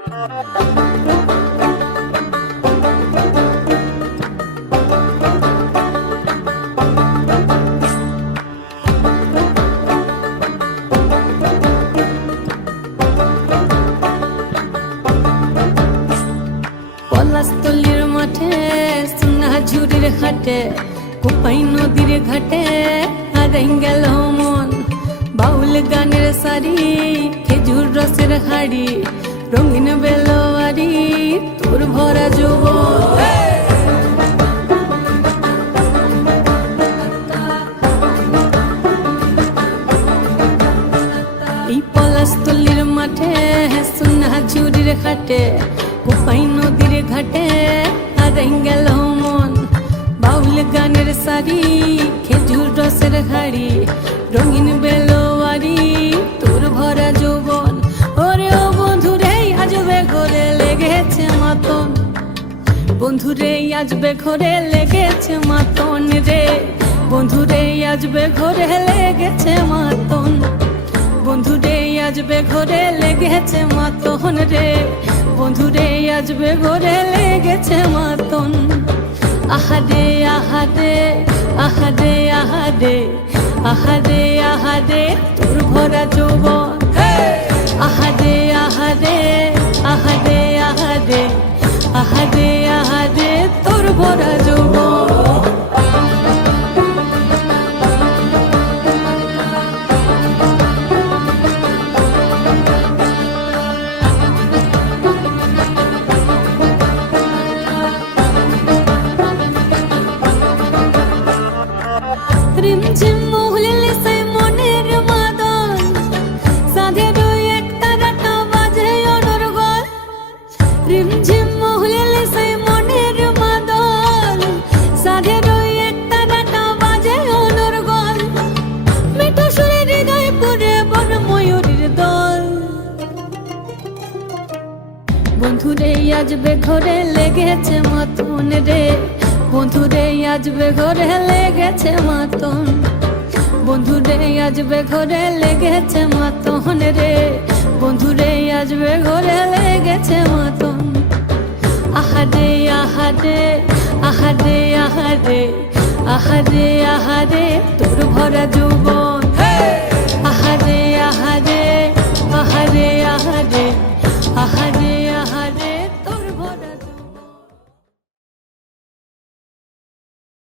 পলাশতলির মাঠে সোনা ঝুরির হাটে কোপাই নদীর ঘাটে হারাই গেল মন বাউল গানের সারি খেজুর রসের হাড়ি রঙিন বেলোয়ারি তোর ভরা যৌবন এই পলাশতলির মাঠে সোনা ঝুরির হাটে কোপাই নদীর ঘাটে হারাই গেল মন বাউল গানের সারি খেজুর রসের হাড়ি রঙিন বেলোয়ারি তোর ভরা যৌবন ওরে ও বন্ধুরে আজবে ঘরে লেগেছে মাতন বন্ধুরে আজবে ঘরে লেগেছে মাতন রে বন্ধুরে আজবে ঘরে লেগেছে মাতন বন্ধুরে আজবে ঘরে লেগেছে মাতন রে বন্ধুরে আজবে ঘরে লেগেছে মাতন আহারে আহারে আহারে আহারে আহারে আহারে তোর ভরা যৌবন আহারে আহারে আহারে আহারে আহারে আহারে তোর ভরা যৌবন রিমঝিম মহুলিলে সে মনের মাদন সাধের এক তারাটা বাজে অনর্গল রিমঝিম মহুলিলে সে মনের মাদন সাধের এক তারাটা বাজে অনর্গল মিঠু সুরে হৃদয় পুরে বন ময়ূরীর দল বন্ধুরে আজবে ঘরে লেগেছে মাতন রে বন্ধুরে আজবে ঘরে লেগেছে মাতন বন্ধুরে আজবে ঘরে লেগেছে মাতন রে বন্ধুরে আজবে ঘরে লেগেছে মাতন আহারে আহারে আহারে আহারে আহারে আহারে তোর ভরা যৌবন